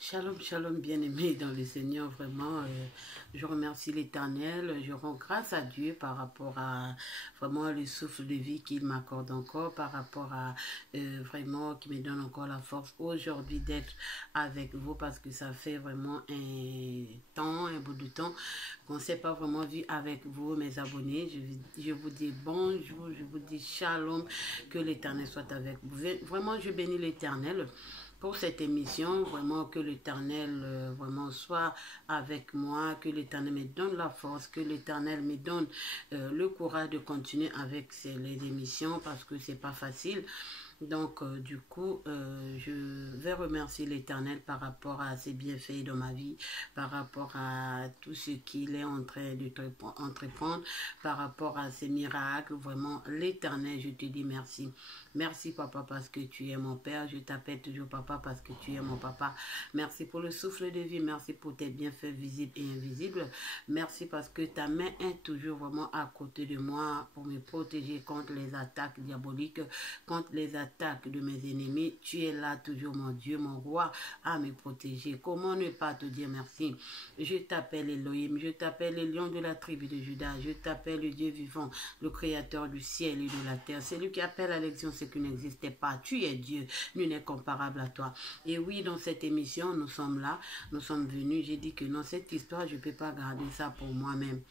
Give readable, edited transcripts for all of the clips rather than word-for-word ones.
Shalom, shalom, bien-aimé dans le Seigneur, vraiment, je remercie l'Éternel, je rends grâce à Dieu par rapport à vraiment le souffle de vie qu'il m'accorde encore, par rapport à vraiment qui me donne encore la force aujourd'hui d'être avec vous parce que ça fait vraiment un bout de temps qu'on ne s'est pas vraiment vu avec vous, mes abonnés. Je vous dis bonjour, je vous dis shalom, que l'Éternel soit avec vous. Vraiment, je bénis l'Éternel pour cette émission, vraiment que l'Éternel vraiment soit avec moi, que l'Éternel me donne la force, que l'Éternel me donne le courage de continuer avec les émissions parce que c'est pas facile. Donc, du coup, je vais remercier l'Éternel par rapport à ses bienfaits dans ma vie, par rapport à tout ce qu'il est en train d'entreprendre, par rapport à ses miracles. Vraiment, l'Éternel, je te dis merci. Merci, papa, parce que tu es mon père. Je t'appelle toujours papa parce que tu es mon papa. Merci pour le souffle de vie. Merci pour tes bienfaits visibles et invisibles. Merci parce que ta main est toujours vraiment à côté de moi pour me protéger contre les attaques diaboliques, contre les attaques de mes ennemis. Tu es là toujours, mon Dieu, mon roi, à me protéger. Comment ne pas te dire merci? Je t'appelle Elohim, je t'appelle le lion de la tribu de Judas, je t'appelle le Dieu vivant, le créateur du ciel et de la terre. C'est lui qui appelle à l'élection ce qui n'existait pas. Tu es Dieu, nul n'est comparable à toi. Et oui, dans cette émission, nous sommes là, nous sommes venus. J'ai dit que dans cette histoire, je ne peux pas garder ça pour moi-même.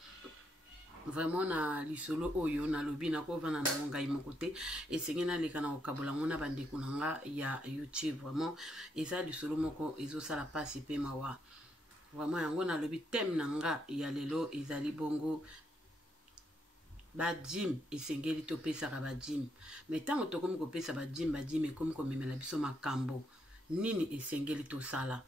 Vraiment na lisolo oyo na lobi na ko vana na ngai mon côté et sengena leka na okabola ngona bande kunanga ya YouTube vraiment eza lisolo moko ezo sala pasi pe mawa vraiment yango na lobi thème nanga ya lelo ezali bongo ba jim esengeli to pesa ka ba jim mais tango to komi ko pesa ba jim e komi ko memela biso makambo nini esengeli to sala.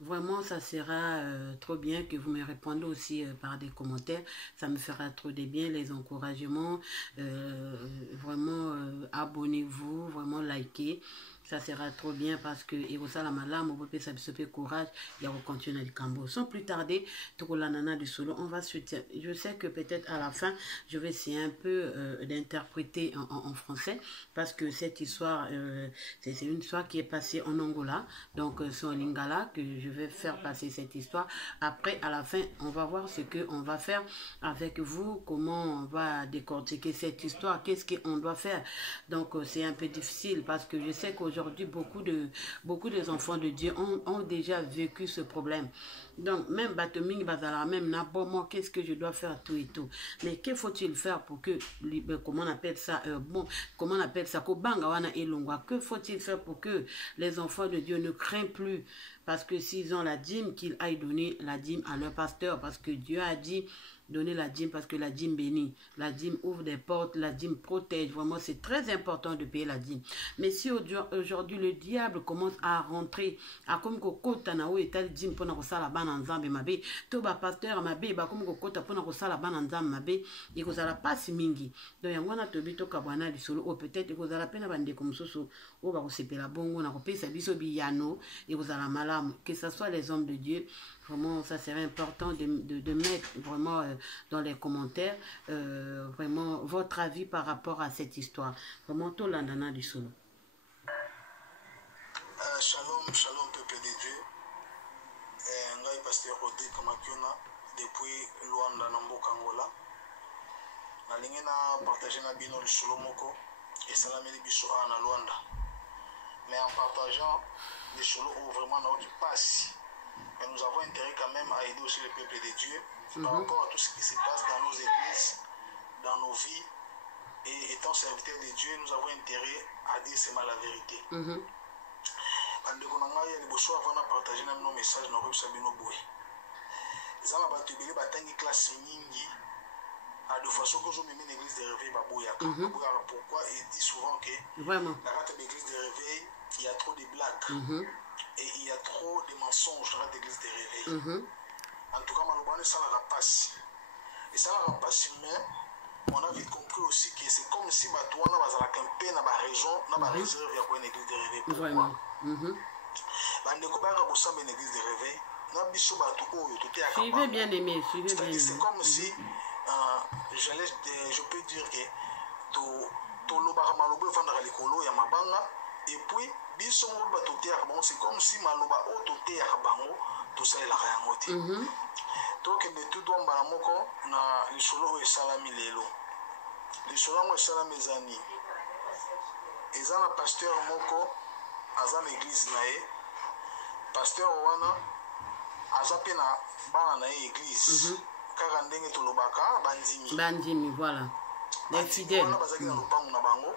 Vraiment, ça sera trop bien que vous me répondez aussi par des commentaires. Ça me fera trop de bien, les encouragements. Vraiment, abonnez-vous, vraiment likez. Ça sera trop bien parce que et ça la malade, on peut s'absorber courage et on continue à cambo. Sans plus tarder, tout la nana du solo, on va se. Je sais que peut-être à la fin, je vais essayer un peu d'interpréter en français parce que cette histoire, c'est une histoire qui est passée en Angola, donc c'est en Lingala que je vais faire passer cette histoire. Après, à la fin, on va voir ce que on va faire avec vous, comment on va décortiquer cette histoire, qu'est-ce qu'on doit faire. Donc c'est un peu difficile parce que je sais qu'aujourd'hui beaucoup des enfants de Dieu ont déjà vécu ce problème. Donc même Batoming Bazala, même Nabomo, qu'est-ce que je dois faire tout et tout. Mais que faut-il faire pour que comment on appelle ça comment on appelle ça que faut-il faire pour que les enfants de Dieu ne craignent plus parce que s'ils ont la dîme, qu'ils aillent donner la dîme à leur pasteur parce que Dieu a dit donner la dîme parce que la dîme bénit, la dîme ouvre des portes, la dîme protège. Vraiment, c'est très important de payer la dîme. Mais si aujourd'hui le diable commence à rentrer, à comme kokota na o etal dîme pour na kosala bana nzambe mabe, to ba pasteur mabe ba comme kokota pour na kosala bana nzambe mabe, ikozala pasi mingi. Donc yangwana tobi to kabwana lisolo o peut-être ikozala pena bande comme soso o ba kosepela bongo na kopesa biso biyano, ikozala malamu, que ce soit les hommes de Dieu. Vraiment, ça serait important de mettre vraiment dans les commentaires vraiment votre avis par rapport à cette histoire. Vraiment, tout l'andana du solo. Shalom, shalom, peuple de Dieu. Ngai pasteur Rodé Kamakiona depuis Luanda na mboka Angola. Nalingi na partager na bino le solo moko et salameli biso na Luanda. Mais en partageant les solos vraiment na qui passe. Mais nous avons intérêt quand même à aider aussi le peuple de Dieu par rapport à tout ce qui se passe dans nos églises, dans nos vies. Et étant serviteurs de Dieu, nous avons intérêt à dire seulement la vérité. Avant de partager nos messages, nous avons sabino boy. Les hommes batubili batangi classe nyingi à de façon que je me mets l'église de réveil baboyaka. Pourquoi il dit souvent que la rate de l'église de réveil, il y a trop de blagues. Et il y a trop de mensonges dans l'église de réveil. En tout cas, ça la passe. Et ça la passe, mais on a vite compris aussi que c'est comme si on a la campagne dans la région, dans la réserve, il y a une église de réveil. Pourquoi? Une église de réveil. Suivez bien aimé, suivez bien aimé. C'est comme si, je peux dire que tout le barama vendre les colos, il y a ma banga. et puis biso mo ba toteaka bango c'est comme si maloba o toteaka bango tosalelaka yango te tokende tu dwa mbala moko na lisolo oyo esalami lelo lisolo yango esalami eza nini eza na pasteur moko aza na église na ye pasteur wana aza mpe na bana na ye église kaka ndenge tolobaka bandimi voilà les fidèles wana bazalaki na lopango na bango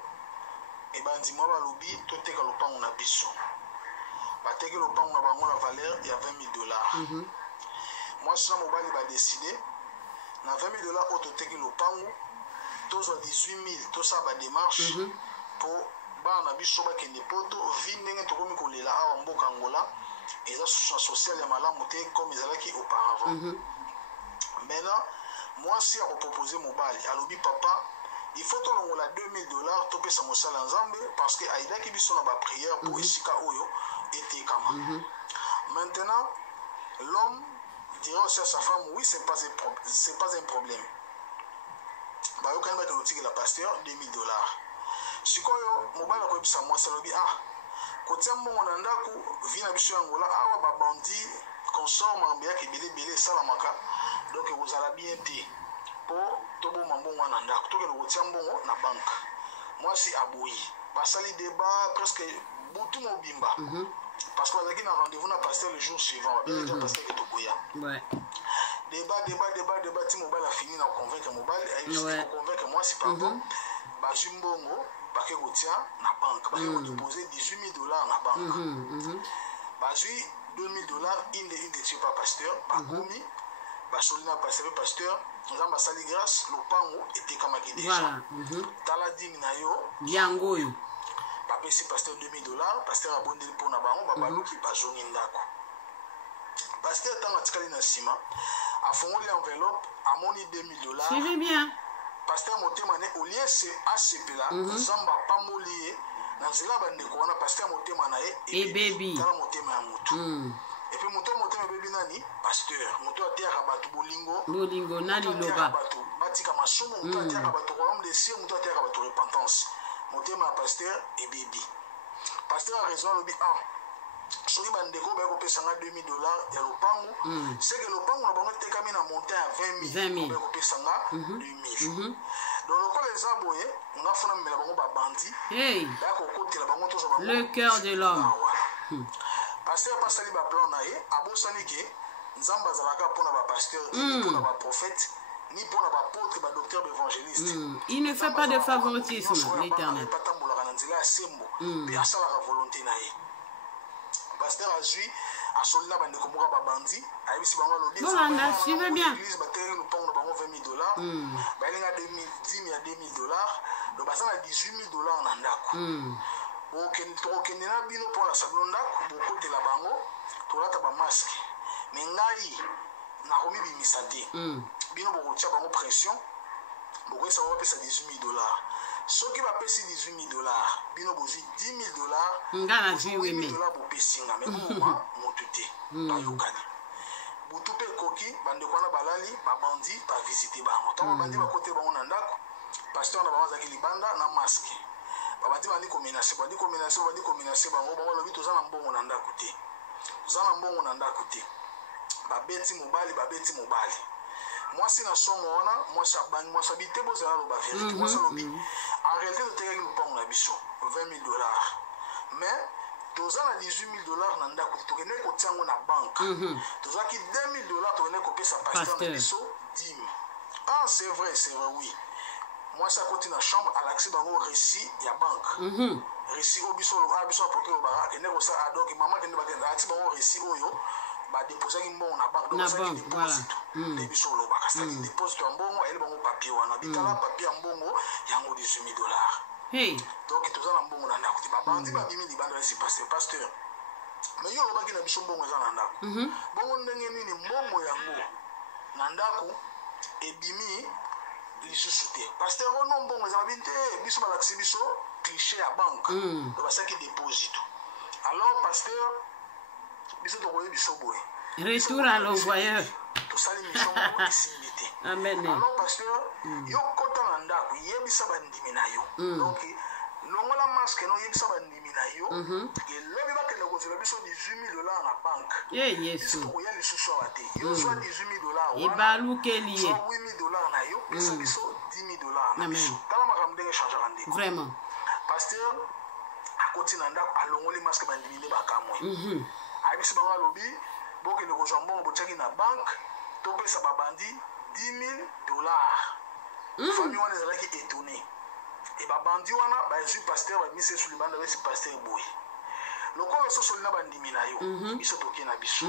e bandimi wana balobi toteka lopango na biso bateki lopango na bango na valeur ya $20,000 mwasi na mobali badeside na $20,000 oyo toteki lopango tozwa 18 000 tosala badémarche mpo bana na biso bakende poto vi ndenge tokomi kolela awa mboka Angola eza sociale ya malamu te comme ezalaki auparavant maintenant mwasi akopropose mobali alobi papa il faut tolongola $2,000 topesa mosala nzambe parce que aidaki biso na baprière pour esika oyo etekama maintenant l'homme dira aussi à sa femme oui c'est pas un problème bayokani bakende kotikela pasteur $2,000 sikoyo mobali akoyebisa mwasi alobi kotia mbongo na ndako vi na biso ya Angola awa babandi consort mambo yake ebelebele esalamaka donc ekozala bien te mpo toboma mbongo wana na ndako tokende kotia mbongo na banke mwasi aboyi basali débat presque butu mobimba parce que bazalaki na rendez-vous na pasteur le jour suivant babelaki pasteur ke tokoya débat ti mobali afini na koconvaincre mobali ayebisi koconvaincre mwasi pardon bazwi mbongo bake kotia na banke bake kodepose $18,000 na banke bazwi $2,000 inde tio pa pasteur bakomi basoli na pasteur nzambe asali grâce lopango etekamaki déjà tala dimi na yo yango oyo bapesi pasteur $2,000 pasteur abondeli mpo na bango babaluki bazongi ndako pasteur ntango atikali na nsima afongoli enveloppe amoni $2,000 pasteur motema ne olie asepela nzambe apamboli ye na nzela bandeko wana pasteur motema na ye ebebi tala motema ya motu epuis moto motema ebebi nani pasteur moto ateyaka bato bolingo na liloba bato batika masumu moto ateyaka bato royaume de cieux moto ateyaka bato repentance motema ya pasteur ebebi pasteur a raison alobi soki bandeko baye kopesanga $2,000 ya lopango seke lopango na bango etekami na montant ya 20,000 baye kopesanga 2,000 donc lokola eza boye nga fona memela bango babandi baya kokotela bango tozwa bango le cœur de l'homme pasteur pasali baplan na ye abosani ke nzambe azalaka mpona bapasteur mpona baprophète ni mpona bapôtre badocteur d'évangéliste il ne fait pas de favoritisme l'éternel patambolaka na nzela ya sembo mpe asalaka volonté na ye pasteur azwi asoli na bandeko moka babandi ayebisi bango alobi église batekaki lopango na bango $20,000 bayelinga 10 ya $2,000 donc baza na $18,000 na ndako tokokende na bino mpo na sabino ndako bokotela bango tolata bamaske me ngai nakomibimisa te bino bokotia bango pression bokoyesa bango bapesa $18,000 soki bapesi $18,000 bino bozwi $10,000 bopesinga me moma motu te bayokani butu mpe ekoki bandeko wana balali babandi bavisite bango ntango babandi bakoteli bango na ndako pasteur na bango azalaki libanda na maske babandi bandi komenase bango balobi toza na mbongo na ndako te babeti mobali mwasi na somo wana mwasi abangi mwasi abi te bozala aloba vérité mwasi alobi en réalité totekaki lopango na biso $20,000 mais toza na $18,000 na ndako tokende kotia yango na banke tozalaki $2,000 tokende kopesa pasteur na biso 10 000 c'est vrai oui mwasi akoti na chambre alakisi bango récit ya banke récit oyo biso apoke lobaka akende kosala donc mama akende bakende alakisi bango récit oyo badeposaki mbongo na banke donc basaki déposito nde biso olobaka saki déposito ya mbongo ayeli bango papier wana bitala papier ya mbongo yango $18,000 donc toza na mbongo na ndako te babandi babimi libanda yasi pasteur mais yo olobaki na biso mbongo eza na ndako bongo ndenge nini mbongo yango na ndako ebimi lisusu te pasteur ono mbongo eza babi te biso balakisi biso cliché ya banke to basaki déposito alors pasteur biso tokoye biso boye retour à l'envoyeur tosali mission moko esimbi te alors pasteur yo kota na ndako yebisa bandimi na yo donc longola masque no yebisa bandimi na yo elobi bakende kozela biso $18,000 na banke biso tokoya lisusu awa te yo zwa $18,000 ebalukeli ye $8,000 na yo pesa biso $10,000 na biso tala makambo ndenge echangeaka ndeko vraiment pasteur akoti na ndako alongoli masque bandimi nde bakamwe ayebisi bango alobi bokende kozwa mbongo botiaki na banke topesa babandi $10,000 famille wana ezalaki étonné e babandi wana bazwi pasteur babimisi esu libanda besi pasteur boye lokolo sosoli na bandimi na yo biso toke na biso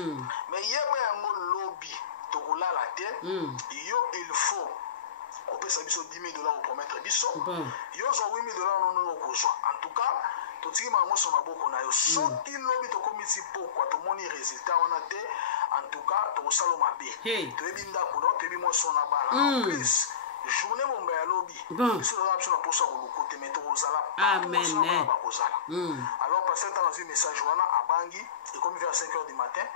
mais yeba yango lobi tokolala te yo il faut kopesa biso $10,000 kopromettre biso yo zwa $8,000 nono okozwa en tout cas totiki bango so maboko na yo soki lobi tokomisi pokwa tomoni résultat wana te en tout cas tokosala mabe toyebi ndako no toyebi moso na bana en plus journée bomba ya lobi biso toza biso na posa koluku te mais tokozala bakozala alors pasteur ntango azwi message wana abangi ekomi vers 5h du matin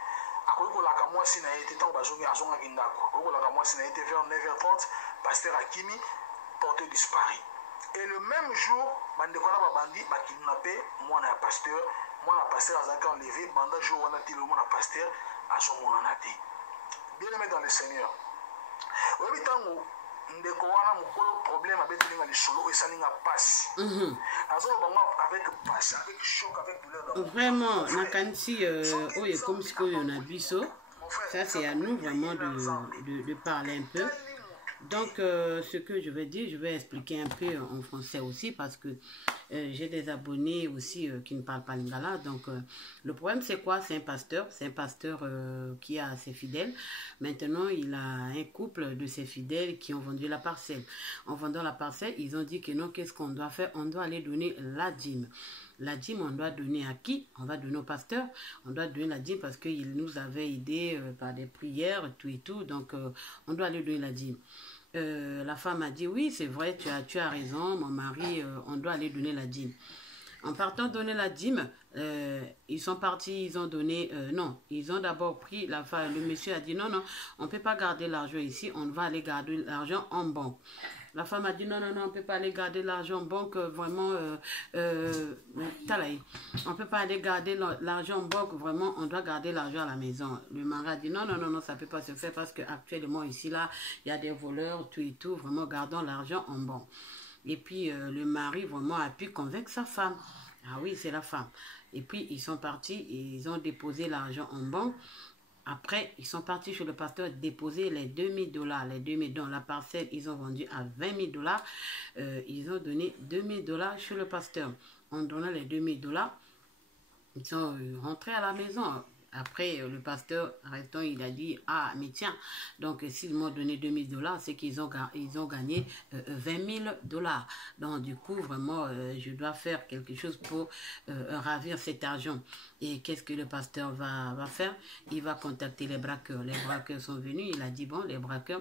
akoki kolaka mwasi na ye te ntango azongaki ndako akoki kolaka mwasi na ye te vers 9h30 pasteur akimi porte disparu et le même jour bandeko wana babandi bakidnape mwana ya pasteur azalaki enlevé banda jour wana te le mwana pasteur azomonana te bien aimé dans le Seigneur oyebi ntango ndeko wana mokolo problème abetelinga lisolo esalinga pasi azoloba ngo avec pasi avec choc avec douleur vraiment nakanisi oyo ekomi sikoyo na biso ça c'est à nous vraiment de parler un peu. Donc, ce que je vais dire, je vais expliquer un peu en français aussi parce que j'ai des abonnés aussi qui ne parlent pas lingala. Donc, le problème, c'est quoi? C'est un pasteur qui a ses fidèles. Maintenant, il a un couple de ses fidèles qui ont vendu la parcelle. En vendant la parcelle, ils ont dit que non, qu'est-ce qu'on doit faire? On doit aller donner la dîme. La dîme, on doit donner à qui? On va donner au pasteur. On doit donner la dîme parce qu'il nous avait aidés par des prières, tout et tout. Donc, on doit aller donner la dîme. La femme a dit, oui, c'est vrai, tu as raison, mon mari, on doit aller donner la dîme. En partant donner la dîme, ils sont partis, ils ont donné, non, ils ont d'abord pris, le monsieur a dit, non, on ne peut pas garder l'argent ici, on va aller garder l'argent en banque. La femme a dit non, on ne peut pas aller garder l'argent en banque, vraiment, on ne peut pas aller garder l'argent en banque, vraiment, on doit garder l'argent à la maison. Le mari a dit non, ça ne peut pas se faire parce qu'actuellement, ici, là, il y a des voleurs, tout et tout, vraiment, gardons l'argent en banque. Et puis, le mari, vraiment, a pu convaincre sa femme. Ah oui, c'est la femme. Et puis, ils sont partis et ils ont déposé l'argent en banque. Après, ils sont partis chez le pasteur déposer les $2,000. Les 2,000 dans la parcelle, ils ont vendu à $20,000. Ils ont donné $2,000 chez le pasteur. En donnant les $2,000, ils sont rentrés à la maison. Après, le pasteur, restant, il a dit, ah, mais tiens, donc s'ils m'ont donné $2,000, c'est qu'ils ont gagné $20,000. Donc, du coup, vraiment, je dois faire quelque chose pour ravir cet argent. Et qu'est-ce que le pasteur va faire? Il va contacter les braqueurs. Les braqueurs sont venus, il a dit, bon, les braqueurs,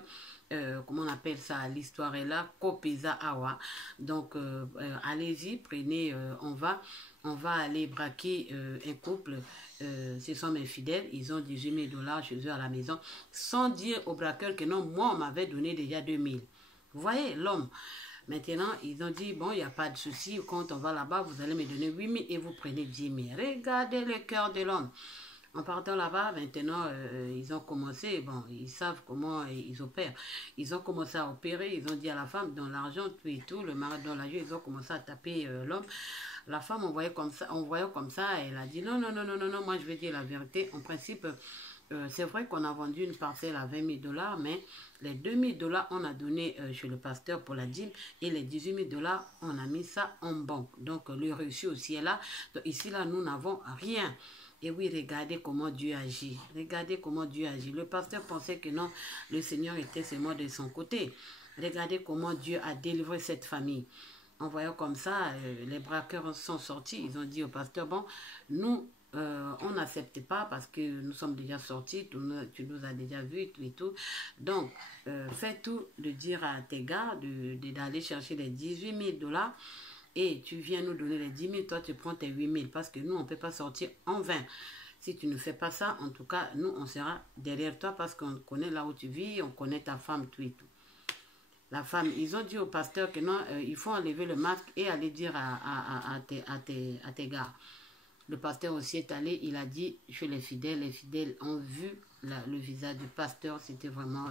comment on appelle ça? L'histoire est là, Kopeza Awa. Donc, allez-y, prenez, on va aller braquer un couple. Ce sont mes fidèles, ils ont $18,000 chez eux à la maison, sans dire aux braqueurs que non, moi on m'avait donné déjà 2,000. Vous voyez, l'homme. Maintenant, ils ont dit, bon, il n'y a pas de souci, quand on va là-bas, vous allez me donner 8,000 et vous prenez 10,000. Regardez le cœur de l'homme. En partant là-bas, maintenant, ils ont commencé, bon, ils savent comment ils opèrent. Ils ont commencé à opérer, ils ont dit à la femme, dans l'argent, tout et tout, le mari dans l'argent, ils ont commencé à taper l'homme. La femme, on voyait comme ça, elle a dit, non, moi je vais dire la vérité. En principe, c'est vrai qu'on a vendu une parcelle à $20,000, mais les $2,000, on a donné chez le pasteur pour la dîme, et les $18,000, on a mis ça en banque. Donc, le reçu aussi est là. Donc, ici, là, nous n'avons rien. Et oui, regardez comment Dieu agit. Regardez comment Dieu agit. Le pasteur pensait que non, le Seigneur était seulement de son côté. Regardez comment Dieu a délivré cette famille. En voyant comme ça, les braqueurs sont sortis. Ils ont dit au pasteur, bon, nous, on n'accepte pas parce que nous sommes déjà sortis, tu nous as déjà vus, tout et tout. Donc, fais tout de dire à tes gars d'aller chercher les $18,000 et tu viens nous donner les 10,000, toi tu prends tes 8,000 parce que nous, on ne peut pas sortir en vain. Si tu ne fais pas ça, en tout cas, nous, on sera derrière toi parce qu'on connaît là où tu vis, on connaît ta femme, tout et tout. La femme, ils ont dit au pasteur que non, il faut enlever le masque et aller dire à tes gars. Le pasteur aussi est allé, il a dit chez les fidèles ont vu le visage du pasteur. C'était vraiment,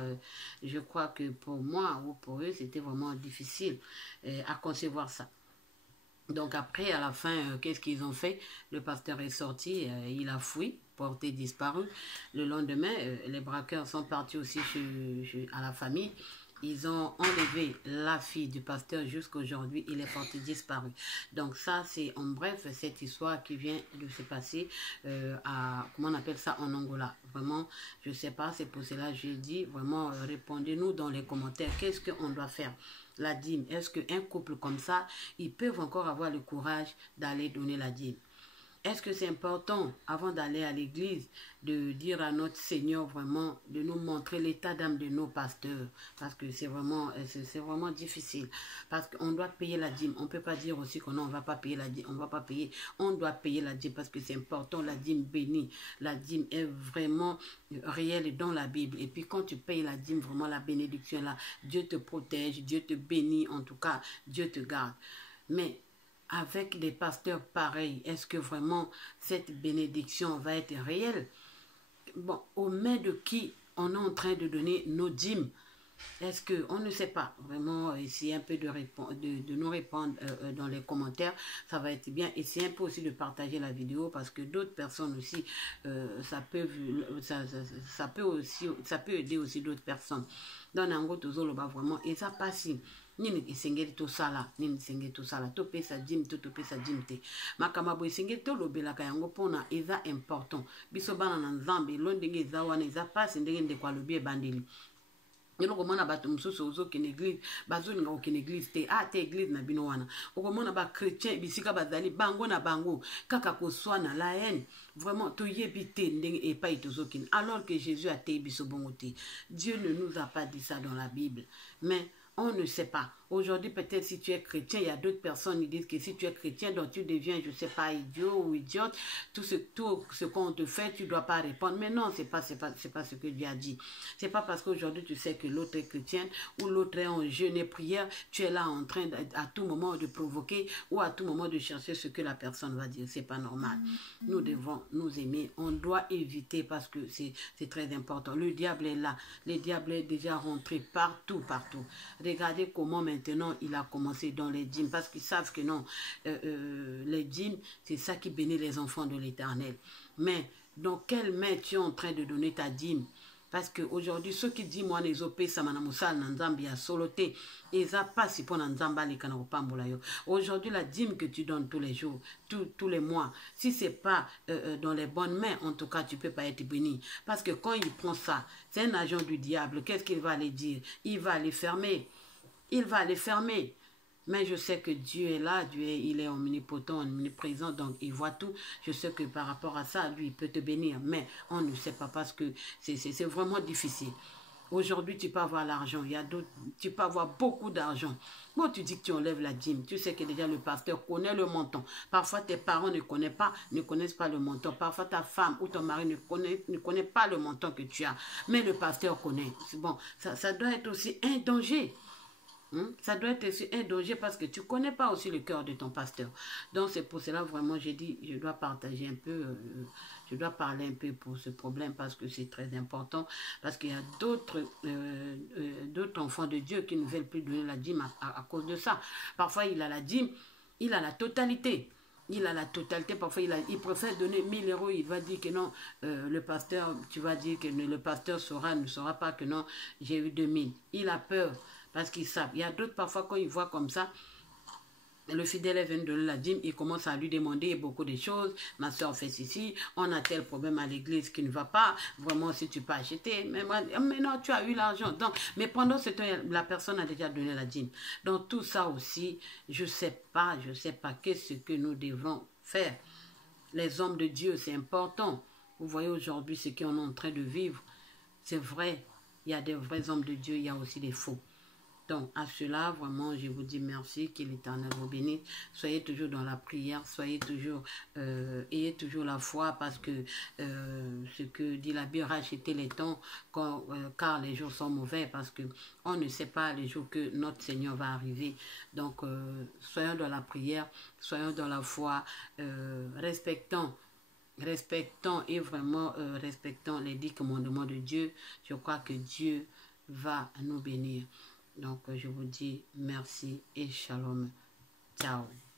je crois que pour moi ou pour eux, c'était vraiment difficile à concevoir ça. Donc après, à la fin, qu'est-ce qu'ils ont fait? Le pasteur est sorti, il a fui, porté disparu. Le lendemain, les braqueurs sont partis aussi à la famille. Ils ont enlevé la fille du pasteur jusqu'aujourd'hui, il est porté disparu. Donc ça, c'est en bref cette histoire qui vient de se passer comment on appelle ça, en Angola. Vraiment, je ne sais pas, c'est pour cela que je dis, vraiment, répondez-nous dans les commentaires. Qu'est-ce qu'on doit faire? La dîme, est-ce qu'un couple comme ça, ils peuvent encore avoir le courage d'aller donner la dîme? Est-ce que c'est important, avant d'aller à l'église, de dire à notre Seigneur vraiment, de nous montrer l'état d'âme de nos pasteurs? Parce que c'est vraiment difficile. Parce qu'on doit payer la dîme. On ne peut pas dire aussi qu'on ne va pas payer la dîme. On ne va pas payer. On doit payer la dîme parce que c'est important. La dîme bénie. La dîme est vraiment réelle dans la Bible. Et puis quand tu payes la dîme, vraiment la bénédiction là, Dieu te protège, Dieu te bénit, en tout cas, Dieu te garde. Mais avec des pasteurs pareils, est-ce que vraiment cette bénédiction va être réelle? Bon, aux mains de qui on est en train de donner nos dîmes? Est-ce que on ne sait pas? Vraiment, essayez un peu de nous répondre dans les commentaires, ça va être bien. Essayez un peu aussi de partager la vidéo parce que d'autres personnes aussi, ça peut aider aussi d'autres personnes. Dans Nango Tozolo, vraiment, et ça passe. Nini isengeli to sala, nini isengeli to sala, to pesa jim to pesa jim te. Makamabo isengeli to lobela kayango pona eza important. Biso bana na Nzambe londenge eza wana eza passe ndenge ndekwa lobi ebandeli. Yelo komona bato mususu ozo kene église, bazo ninga okene église te, te église na bino wana. Okomona ba chrétien bisika bazali bango na bango, kaka ko swana la haine. Vraiment to yebite ndenge e pa itozo kene. Alors que Jésus a te biso bongote. Dieu ne nous a pas dit ça dans la Bible. Mais on ne sait pas. Aujourd'hui, peut-être si tu es chrétien, il y a d'autres personnes qui disent que si tu es chrétien, donc tu deviens, je ne sais pas, idiot ou idiote. Tout ce qu'on te fait, tu ne dois pas répondre. Mais non, ce n'est pas ce que Dieu a dit. Ce n'est pas parce qu'aujourd'hui tu sais que l'autre est chrétienne ou l'autre est en jeûne et prière, tu es là en train à tout moment de provoquer ou à tout moment de chercher ce que la personne va dire. Ce n'est pas normal. Nous devons nous aimer. On doit éviter parce que c'est très important. Le diable est là. Le diable est déjà rentré partout. Regardez comment maintenant il a commencé dans les dîmes, parce qu'ils savent que non, les dîmes, c'est ça qui bénit les enfants de l'Éternel. Mais dans quelle main tu es en train de donner ta dîme? Parce qu'aujourd'hui, ceux qui disent, moi, les opé, ça m'a namusal, nanzambi, a soloté, et ça passe pour nanzamba, les canapambolayo. Aujourd'hui, la dîme que tu donnes tous les jours, tous les mois, si ce n'est pas dans les bonnes mains, en tout cas, tu ne peux pas être béni. Parce que quand il prend ça, c'est un agent du diable, qu'est-ce qu'il va aller dire? Il va les fermer. Il va les fermer. Mais je sais que Dieu est là, il est omnipotent, omniprésent, donc il voit tout. Je sais que par rapport à ça, lui, il peut te bénir. Mais on ne sait pas parce que c'est vraiment difficile. Aujourd'hui, tu peux avoir l'argent. Tu peux avoir beaucoup d'argent. Bon, tu dis que tu enlèves la dîme. Tu sais que déjà le pasteur connaît le montant. Parfois, tes parents ne connaissent pas le montant. Parfois, ta femme ou ton mari ne connaît pas le montant que tu as. Mais le pasteur connaît. Bon, ça doit être aussi un danger. Ça doit être aussi un danger parce que tu ne connais pas aussi le cœur de ton pasteur. Donc c'est pour cela vraiment j'ai dit je dois partager un peu, je dois parler un peu pour ce problème parce que c'est très important. Parce qu'il y a d'autres enfants de Dieu qui ne veulent plus donner la dîme à cause de ça. Parfois il a la dîme, il a la totalité. Il a la totalité, parfois il préfère donner 1000 euros, il va dire que non, le pasteur, tu vas dire que le pasteur ne saura pas que non, j'ai eu 2000. Il a peur. Parce qu'ils savent. Il y a d'autres, parfois, quand ils voient comme ça, le fidèle vient de donner la dîme, il commence à lui demander beaucoup de choses. Ma soeur fait ceci, on a tel problème à l'église qui ne va pas. Vraiment, si tu peux acheter. Mais non, tu as eu l'argent. Donc, mais pendant ce temps, la personne a déjà donné la dîme. Donc, tout ça aussi, je ne sais pas qu'est-ce que nous devons faire. Les hommes de Dieu, c'est important. Vous voyez aujourd'hui ce qu'on est en train de vivre. C'est vrai, il y a des vrais hommes de Dieu, il y a aussi des faux. Donc, à cela, vraiment, je vous dis merci, que l'Éternel vous bénisse. Soyez toujours dans la prière, soyez toujours, ayez toujours la foi, parce que ce que dit la Bible, rachetez les temps, car les jours sont mauvais, parce que on ne sait pas les jours que notre Seigneur va arriver. Donc, soyons dans la prière, soyons dans la foi, respectons et vraiment respectons les 10 commandements de Dieu. Je crois que Dieu va nous bénir. Donc, je vous dis merci et shalom. Ciao.